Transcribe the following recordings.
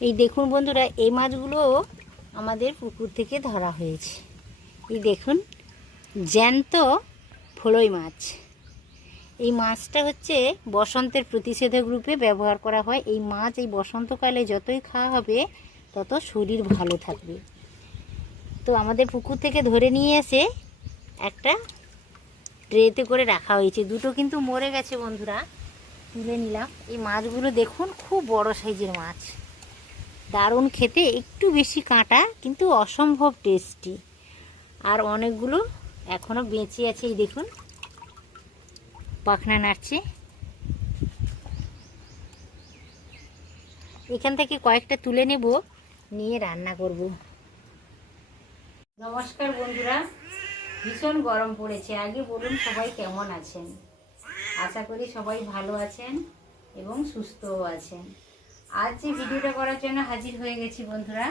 এই দেখুন বন্ধুরা, এই মাছগুলো আমাদের পুকুর থেকে ধরা হয়েছে। এই দেখুন, জ্যান্ত ফলই মাছ। এই মাছটা হচ্ছে বসন্তের প্রতিষেধক রূপে ব্যবহার করা হয়। এই মাছ এই বসন্তকালে যতই খাওয়া হবে তত শরীর ভালো থাকবে। তো আমাদের পুকুর থেকে ধরে নিয়ে এসে একটা ট্রেতে করে রাখা হয়েছে। দুটো কিন্তু মরে গেছে বন্ধুরা, তুলে নিলাম। এই মাছগুলো দেখুন, খুব বড় সাইজের মাছ, দারুণ খেতে, একটু বেশি কাঁটা কিন্তু অসম্ভব টেস্টি। আর অনেকগুলো এখনও বেঁচে আছে। এই দেখুন, পাখনা নাড়ছে। এখান থেকে কয়েকটা তুলে নেব, নিয়ে রান্না করব। নমস্কার বন্ধুরা, ভীষণ গরম পড়েছে। আগে বলুন সবাই কেমন আছেন? আশা করি সবাই ভালো আছেন এবং সুস্থও আছেন। আজ যে ভিডিওটা করার জন্য হাজির হয়ে গেছি বন্ধুরা,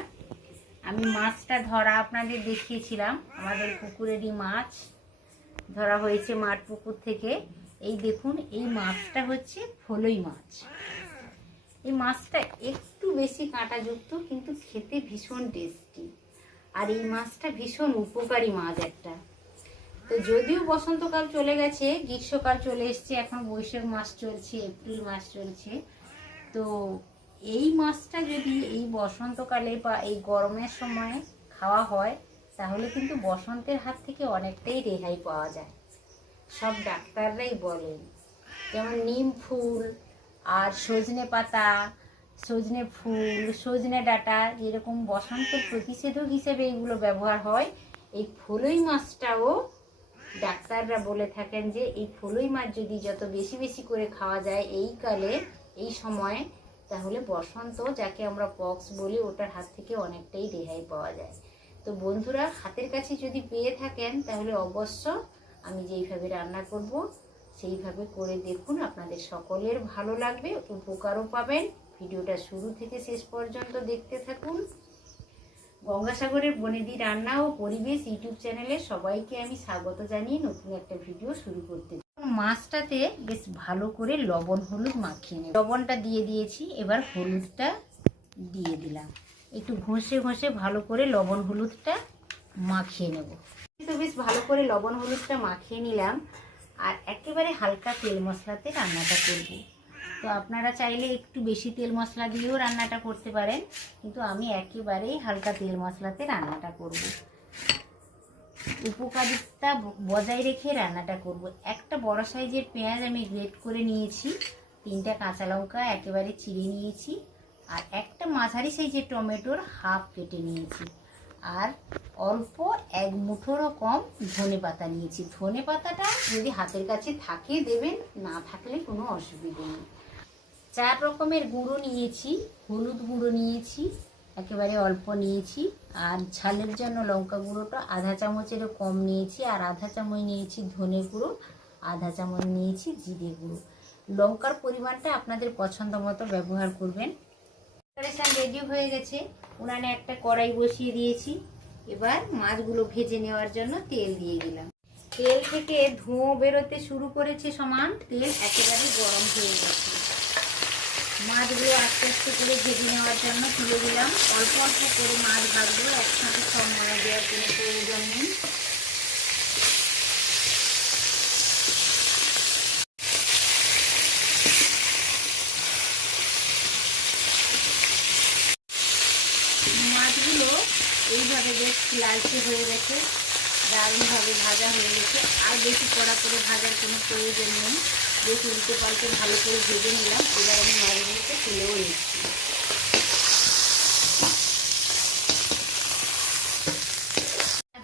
আমি মাছটা ধরা আপনাদের দেখিয়েছিলাম। আমাদের পুকুরেরই মাছ ধরা হয়েছে মাঠ পুকুর থেকে। এই দেখুন, এই মাছটা হচ্ছে ফলই মাছ। এই মাছটা একটু বেশি কাঁটাযুক্ত, কিন্তু খেতে ভীষণ টেস্টি। আর এই মাছটা ভীষণ উপকারী মাছ একটা। তো যদিও বসন্তকাল চলে গেছে, গ্রীষ্মকাল চলে এসছে, এখন বৈশাখ মাস চলছে, এপ্রিল মাস চলছে। তো এই মাছটা যদি এই বসন্তকালে বা এই গরমের সময় খাওয়া হয়, তাহলে কিন্তু বসন্তের হাত থেকে অনেকটাই রেহাই পাওয়া যায়। সব ডাক্তাররাই বলেন, যেমন নিম ফুল আর সজনে পাতা, সজনে ফুল, সজনে ডাঁটা, যেরকম বসন্তের প্রতিষেধক হিসেবে এগুলো ব্যবহার হয়, এই ফলই মাছটাও ডাক্তাররা বলে থাকেন যে এই ফলই মাছ যদি যত বেশি বেশি করে খাওয়া যায় এই কালে, এই সময়, তাহলে বসন্ত, যাকে আমরা পক্স বলি, ওটার হাত থেকে অনেকটাই রেহাই পাওয়া যায়। তো বন্ধুরা, হাতের কাছে যদি পেয়ে থাকেন তাহলে অবশ্য আমি যেইভাবে রান্না করব সেইভাবে করে দেখুন, আপনাদের সকলের ভালো লাগবে, উপকারও পাবেন। ভিডিওটা শুরু থেকে শেষ পর্যন্ত দেখতে থাকুন। গঙ্গাসাগরের বনেদি রান্না ও পরিবেশ ইউটিউব চ্যানেলে সবাইকে আমি স্বাগত জানিয়ে নতুন একটা ভিডিও শুরু করতে। মাছটাতে বেশ ভালো করে লবণ হলুদ মাখিয়ে নেব। লবণটা দিয়ে দিয়েছি, এবার হলুদটা দিয়ে দিলাম। একটু ঘষে ঘষে ভালো করে লবণ হলুদটা মাখিয়ে নেব। তো বেশ ভালো করে লবণ হলুদটা মাখিয়ে নিলাম। আর একেবারে হালকা তেল মশলাতে রান্নাটা করব। তো আপনারা চাইলে একটু বেশি তেল মশলা দিয়েও রান্নাটা করতে পারেন, কিন্তু আমি একেবারেই হালকা তেল মশলাতে রান্নাটা করব। উপকারিতা বজায় রেখে রান্নাটা করব। একটা বড় সাইজের পেঁয়াজ আমি গ্রেট করে নিয়েছি, 3টা কাঁচা লঙ্কা একেবারে চিড়ে নিয়েছি, আর একটা মাঝারি সাইজের টমেটোর হাফ কেটে নিয়েছি, আর অল্প 1 মুঠোরও কম ধনে পাতা নিয়েছি। ধনে পাতাটা যদি হাতের কাছে থাকে দেবেন, না থাকলে কোনো অসুবিধা নেই। 4 রকমের গুঁড়ো নিয়েছি। হলুদ গুঁড়ো নিয়েছি, একেবারে অল্প নিয়েছি, আর ঝালের জন্য লঙ্কা গুঁড়োটা আধা চামচেরও কম নিয়েছি, আর আধা চামচ নিয়েছি ধনে গুঁড়ো, আধা চামচ নিয়েছি জিরে গুঁড়ো। লঙ্কার পরিমাণটা আপনাদের পছন্দ মতো ব্যবহার করবেন। প্রিপারেশন রেডি হয়ে গেছে। উনানে একটা কড়াই বসিয়ে দিয়েছি। এবার মাছগুলো ভেজে নেওয়ার জন্য তেল দিয়ে দিলাম। তেল থেকে ধোঁয়া বেরোতে শুরু করেছে, সমান তেল একেবারে গরম হয়ে গেছে। মাছগুলো আস্তে আস্তে করে ভেজে নেওয়ার জন্য তুলে দিলাম। অল্প অল্প করে মাছ ভাজবো, একসাথে সব মাছ দেওয়ার কোনো প্রয়োজন নেই। মাছগুলো এইভাবে বেশ লালচে হয়ে গেছে, দারুণভাবে ভাজা হয়ে গেছে। আর বেশি কড়া করে ভাজার কোনো প্রয়োজন নেই। বেশ উল্টে পাল্টে ভালো করে ভেজে নিলাম। এবার আমি মাছগুলোকে তুলেও নিচ্ছি।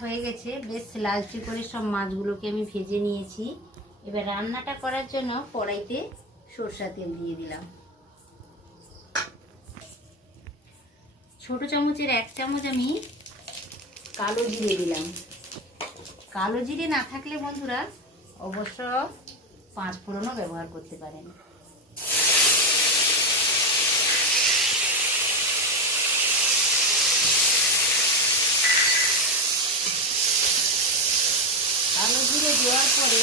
হয়ে গেছে, বেশ লালচে করে সব মাছগুলোকে আমি ভেজে নিয়েছি। এবার রান্নাটা করার জন্য কড়াইতে সরষের তেল দিয়ে দিলাম। ছোট চামচের 1 চামচ আমি কালো জিরে দিলাম। কালো জিরে না থাকলে বন্ধুরা অবশ্য 5 ফোড়নও ব্যবহার করতে পারেন। কালো জিরে দেওয়ার পরে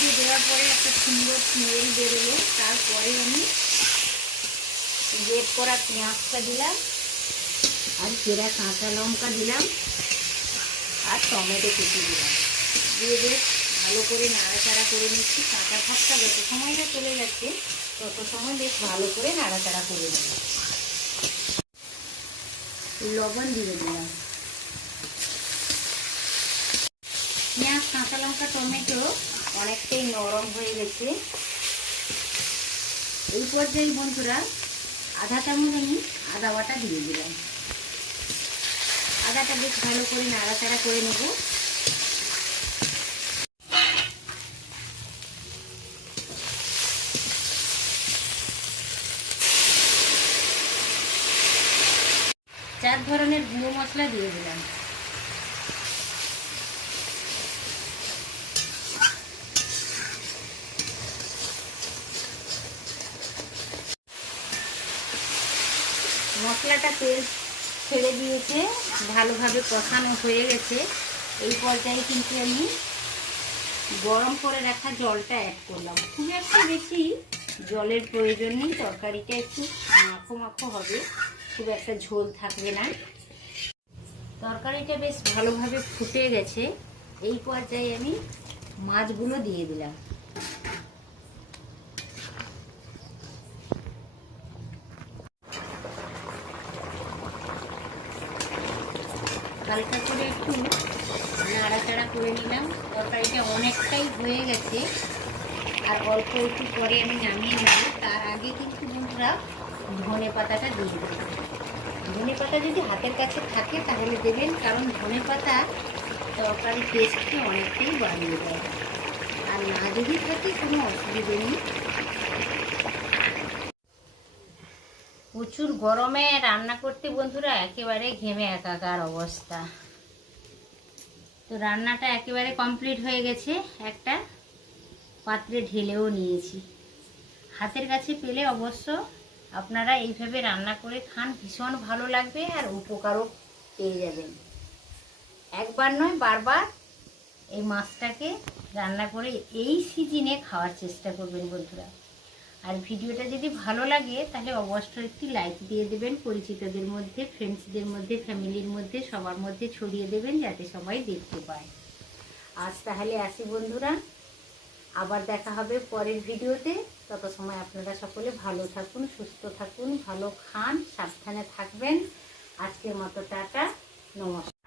জিরে দেওয়ার পরে একটা সুন্দর স্মেল বেরোলো। তারপরে আমি গ্রেট করা পেঁয়াজটা দিলাম, আর চেরা কাঁচা লঙ্কা দিলাম, আর টমেটো কুচি দিলাম। দিয়ে বেশ ভালো করে নাড়াচাড়া করে নিচ্ছি। কাঁচা ভাতটা যত সময়টা চলে যাচ্ছে তত সময় বেশ ভালো করে নাড়াচাড়া করে নেব। লবণ দিয়ে দিলাম। পেঁয়াজ, কাঁচা লঙ্কা, টমেটো অনেকটাই নরম হয়ে গেছে। এই পর্যায়ে বন্ধুরা আধা চামচ আমি আদা বাটা দিয়ে দিলাম। আদাটা বেশ ভালো করে নাড়াচাড়া করে নেব। চার ধরনের গুঁড়ো মশলা দিয়ে দিলাম। মশলাটা তেল ছেড়ে দিয়েছে, ভালোভাবে কষানো হয়ে গেছে। এই পর্যায়ে কিন্তু আমি গরম করে রাখা জলটা অ্যাড করলাম। খুব একটা বেশি জলের প্রয়োজন নেই, তরকারিটা একটু মাখো মাখো হবে, খুব একটা ঝোল থাকবে না। তরকারিটা বেশ ভালোভাবে ফুটে গেছে। এই পর্যায়ে আমি মাছগুলো দিয়ে দিলাম। হালকা করে একটু নাড়াচাড়া করে নিলাম। তরকারিটা অনেকটাই হয়ে গেছে, আর অল্প একটু পরে আমি নামিয়ে নেব। তার আগে কিন্তু বন্ধুরা ধনে পাতাটা দিয়ে দেব। ধনে পাতা যদি হাতের কাছে থাকে তাহলে দেবেন, কারণ ধনে পাতা তরকারির টেস্টকে অনেকটাই বাড়িয়ে দেয়। আর না যদি থাকে কোনো অসুবিধে নেই। প্রচুর গরমে রান্না করতে বন্ধুরা একেবারে ঘেমে একাকার অবস্থা। তো রান্নাটা একেবারে কমপ্লিট হয়ে গেছে। একটা পাত্রে ঢেলেও নিয়েছি। হাতের কাছে পেলে অবশ্য আপনারা এইভাবে রান্না করে খান, ভীষণ ভালো লাগবে আর উপকারও পেয়ে যাবেন। একবার নয় বারবার এই মাছটাকে রান্না করে এই সিজনে খাওয়ার চেষ্টা করবেন বন্ধুরা। আর ভিডিওটা যদি ভালো লাগে তাহলে অবশ্যই একটি লাইক দিয়ে দেবেন, পরিচিতদের মধ্যে, ফ্রেন্ডসদের মধ্যে, ফ্যামিলির মধ্যে, সবার মধ্যে ছড়িয়ে দেবেন যাতে সবাই দেখতে পায়। আজ তাহলে আসি বন্ধুরা, আবার দেখা হবে পরের ভিডিওতে। তত সময় আপনারা সকলে ভালো থাকুন, সুস্থ থাকুন, ভালো খান, সাবধানে থাকবেন। আজকের মতো টাটা, নমস্কার।